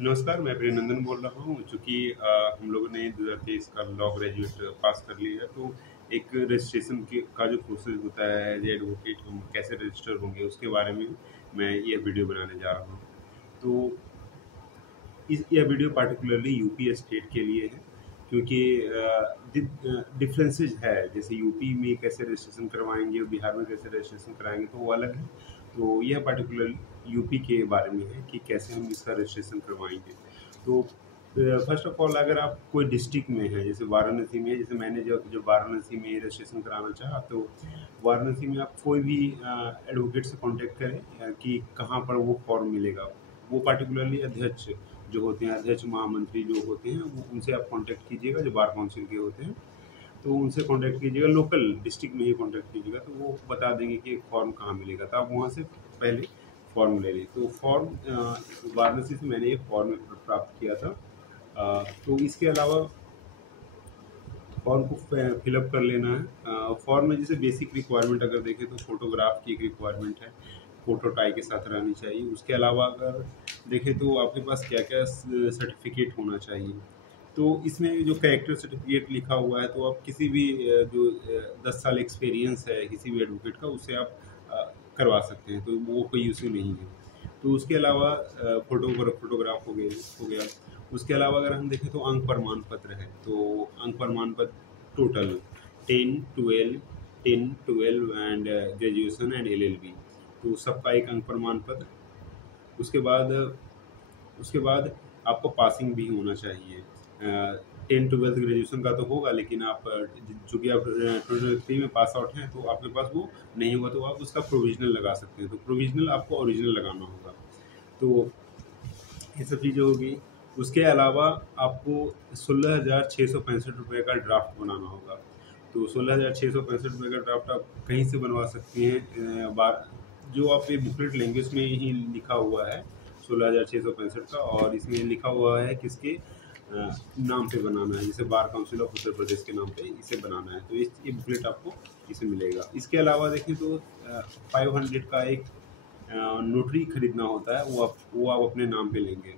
नमस्कार, मैं प्रियनंदन बोल रहा हूँ। चूँकि हम लोगों ने 2023 का लॉ ग्रेजुएट पास कर लिया है, तो एक रजिस्ट्रेशन के का जो प्रोसेस होता है एज एडवोकेट हम कैसे रजिस्टर होंगे, उसके बारे में मैं ये वीडियो बनाने जा रहा हूँ। तो यह वीडियो पार्टिकुलरली यूपी स्टेट के लिए है, क्योंकि डिफरेंसेस है। जैसे यूपी में कैसे रजिस्ट्रेशन करवाएंगे और बिहार में कैसे रजिस्ट्रेशन कराएंगे, तो वो अलग है। तो यह पार्टिकुलरली यूपी के बारे में है कि कैसे हम इसका रजिस्ट्रेशन करवाएंगे। तो फर्स्ट ऑफ ऑल, अगर आप कोई डिस्ट्रिक्ट में है, जैसे वाराणसी में है, जैसे मैंने जो वाराणसी में रजिस्ट्रेशन कराना चाहा, तो वाराणसी में आप कोई भी एडवोकेट से कांटेक्ट करें कि कहाँ पर वो फॉर्म मिलेगा। वो पार्टिकुलरली अध्यक्ष जो होते हैं, अध्यक्ष महामंत्री जो होते हैं, वो उनसे आप कांटेक्ट कीजिएगा, जो बार काउंसिल के होते हैं। तो उनसे कांटेक्ट कीजिएगा, लोकल डिस्ट्रिक्ट में ही कांटेक्ट कीजिएगा, तो वो बता देंगे कि फॉर्म कहाँ मिलेगा। तो आप वहाँ से पहले फॉर्म ले लें। तो फॉर्म वाराणसी से मैंने एक फॉर्म प्राप्त किया था। तो इसके अलावा फॉर्म को फिलअप कर लेना है। फॉर्म में जैसे बेसिक रिक्वायरमेंट अगर देखें तो फोटोग्राफ की एक रिक्वायरमेंट है, फोटो टाई के साथ रहनी चाहिए। उसके अलावा अगर देखें तो आपके पास क्या क्या सर्टिफिकेट होना चाहिए। तो इसमें जो कैरेक्टर सर्टिफिकेट लिखा हुआ है, तो आप किसी भी जो 10 साल एक्सपीरियंस है किसी भी एडवोकेट का, उससे आप करवा सकते हैं, तो वो कोई इशू नहीं है। तो उसके अलावा फोटोग्राफ हो गया। उसके अलावा अगर हम देखें तो अंक प्रमाण पत्र है। तो अंक प्रमाण पत्र total 10, 12, 10, 12 and graduation and LLB, तो सबका एक अंक प्रमाण पत्र। उसके बाद आपको पासिंग भी होना चाहिए। 10-12 ग्रेजुएशन का तो होगा, लेकिन आप चूँकि आप 2023 में पास आउट हैं, तो आपके पास वो नहीं हुआ, तो आप उसका प्रोविजनल लगा सकते हैं। तो प्रोविजनल आपको ओरिजिनल लगाना होगा। तो ये सब चीज़ें होगी। उसके अलावा आपको 16,665 रुपये का ड्राफ्ट बनाना होगा। तो 16,665 रुपये का ड्राफ्ट आप कहीं से बनवा सकते हैं। जो आप ये बुकलेट लेंगे उसमें ही लिखा हुआ है 16,665 का, और इसमें लिखा हुआ है किसके नाम पे बनाना है। जैसे bar council of Uttar Pradesh के नाम पे इसे बनाना है। तो ये बुकलेट आपको इसे मिलेगा। इसके अलावा देखें तो 500 का एक नोटरी खरीदना होता है, वो आप अपने नाम पे लेंगे।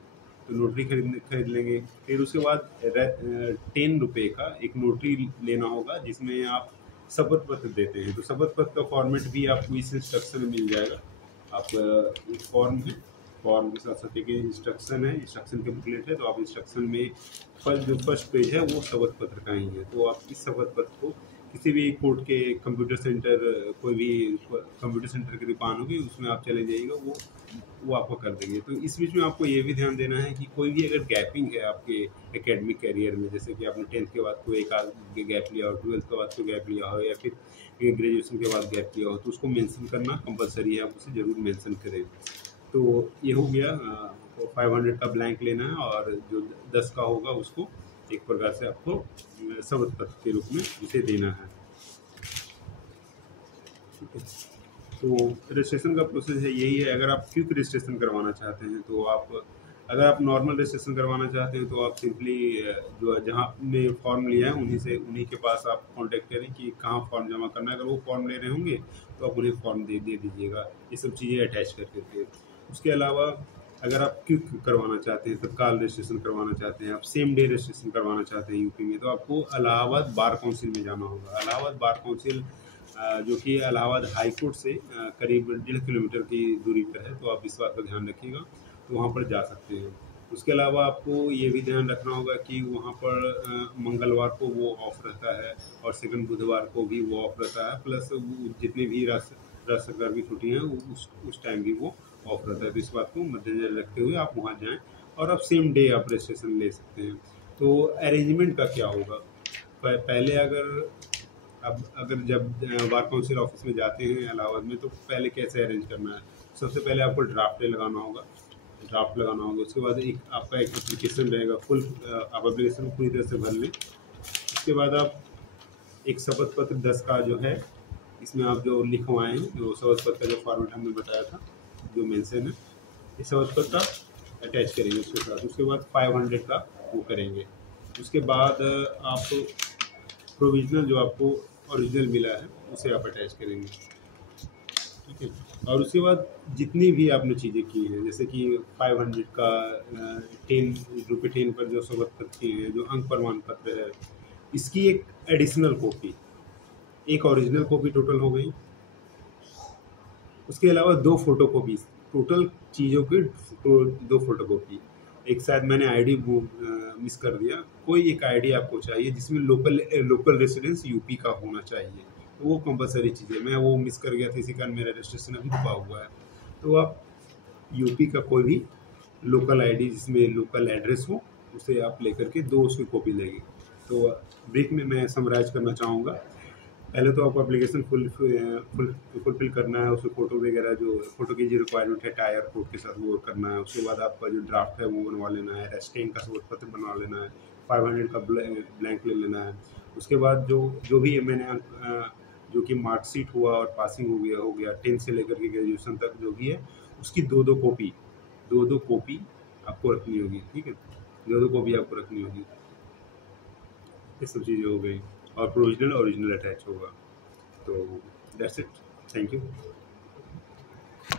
तो नोटरी खरीद लेंगे। फिर उसके बाद 10 रुपये का एक नोटरी लेना होगा, जिसमें आप शपथ पत्र देते हैं। तो शपथ पत्र का फॉर्मेट भी आपको इस इंस्ट्रक्शन में मिल जाएगा। आप एक फॉर्म है, फॉर्म के साथ साथ एक इंस्ट्रक्शन है, इंस्ट्रक्शन के बुकलेट है। तो आप इंस्ट्रक्शन में जो फर्स्ट पेज है वो शपथ पत्र का ही है। तो आप इस शपथ पत्र को किसी भी कोर्ट के कंप्यूटर सेंटर, कोई भी कंप्यूटर सेंटर की दुकान होगी, उसमें आप चले जाइएगा, वो आपको कर देंगे। तो इस बीच में आपको ये भी ध्यान देना है कि कोई भी अगर गैपिंग है आपके एकेडमिक कैरियर में, जैसे कि आपने 10th के बाद कोई एक आध गैप लिया हो, 12th के बाद कोई गैप लिया हो, या फिर ग्रेजुएशन के बाद गैप लिया हो, तो उसको मेंशन करना कंपलसरी है। आप उसे ज़रूर मेंशन करें। तो ये हो गया। 500 का ब्लैंक लेना है, और जो 10 का होगा उसको एक प्रकार से आपको शपथ पत्र के रूप में इसे देना है। ठीक है। तो रजिस्ट्रेशन का प्रोसेस है यही है। अगर आप क्विक रजिस्ट्रेशन करवाना चाहते हैं, तो अगर आप नॉर्मल रजिस्ट्रेशन करवाना चाहते हैं, तो आप सिंपली जो जहाँ आपने फॉर्म लिया है उन्हीं के पास आप कांटेक्ट करें कि कहाँ फॉर्म जमा करना है। अगर वो फॉर्म ले रहे होंगे तो आप उन्हें फॉर्म दे दीजिएगा, ये सब चीज़ें अटैच कर करके। उसके अलावा अगर आप क्विक करवाना चाहते हैं, तत्काल रजिस्ट्रेशन करवाना चाहते हैं, आप सेम डे रजिस्ट्रेशन करवाना चाहते हैं यूपी में, तो आपको इलाहाबाद बार काउंसिल में जाना होगा। इलाहाबाद बार काउंसिल जो कि इलाहाबाद हाई कोर्ट से करीब 1.5 किलोमीटर की दूरी पर है। तो आप इस बात का ध्यान रखिएगा, तो वहाँ पर जा सकते हैं। उसके अलावा आपको ये भी ध्यान रखना होगा कि वहाँ पर मंगलवार को वो ऑफ रहता है, और सेकंड बुधवार को भी वो ऑफ रहता है। प्लस जितनी भी राज्य सरकार की छुट्टियाँ हैं उस टाइम भी वो ऑफ रहता है। तो इस बात को मद्देनजर रखते हुए आप वहाँ जाएँ, और आप सेम डे आप रजिस्ट्रेशन ले सकते हैं। तो अरेंजमेंट का क्या होगा, पहले अगर जब बार काउंसिल ऑफिस में जाते हैं इलाहाबाद में, तो पहले कैसे अरेंज करना है। सबसे पहले आपको ड्राफ्ट लगाना होगा। उसके बाद आपका एक एप्लीकेशन रहेगा। आप एप्लीकेशन पूरी तरह से भर लें। उसके बाद आप एक शपथ पत्र 10 का जो है, इसमें आप जो लिखवाएँ हैं, जो शपथ पत्र का जो फॉर्मेट हमने बताया था, जो मेंशन है, इस शपथ पत्र का अटैच करेंगे उसके साथ। उसके बाद 500 का वो करेंगे। उसके बाद आप प्रोविजनल जो आपको ओरिजिनल मिला है उसे आप अटैच करेंगे। ठीक है। और उसके बाद जितनी भी आपने चीज़ें की हैं, जैसे कि 500 का 10 रुपये 10 पर जो सबक तक हैं, जो अंक प्रमाण पत्र है, इसकी एक एडिशनल कॉपी, एक ओरिजिनल कॉपी टोटल हो गई। उसके अलावा 2 फ़ोटोकॉपीज़, टोटल चीज़ों की दो फ़ोटोकॉपी। एक शायद मैंने आईडी वो मिस कर दिया, कोई एक आईडी आपको चाहिए जिसमें लोकल रेसिडेंस यूपी का होना चाहिए, तो वो कंपलसरी चीज़ है। मैं वो मिस कर गया था, इसी कारण मेरा रजिस्ट्रेशन अभी रुका हुआ है। तो आप यूपी का कोई भी लोकल आईडी जिसमें लोकल एड्रेस हो, उसे आप लेकर के 2 उसकी कॉपी लेंगे। तो ब्रीफ में मैं समराइज़ करना चाहूँगा। पहले तो आपको एप्लीकेशन फुलफिल करना है, उसमें फ़ोटो वगैरह, जो फ़ोटो की जो रिक्वायरमेंट है टाई और कोड के साथ, वो करना है। उसके बाद आपका जो ड्राफ्ट है वो बनवा लेना है, रेस्टेंट का सबूत पत्र बनवा लेना है, 500 का ब्लैंक ले लेना है। उसके बाद जो जो भी मैंने जो कि मार्कशीट हुआ और पासिंग हो गया 10 से लेकर के ग्रेजुएशन तक जो भी है, उसकी 2-2 कॉपी आपको रखनी होगी, ठीक है? 2-2 कॉपी आपको रखनी होगी। ये सब चीज़ें हो गई, और प्रोविज़नल ओरिजिनल अटैच होगा। तो दैट्स इट। Thank you.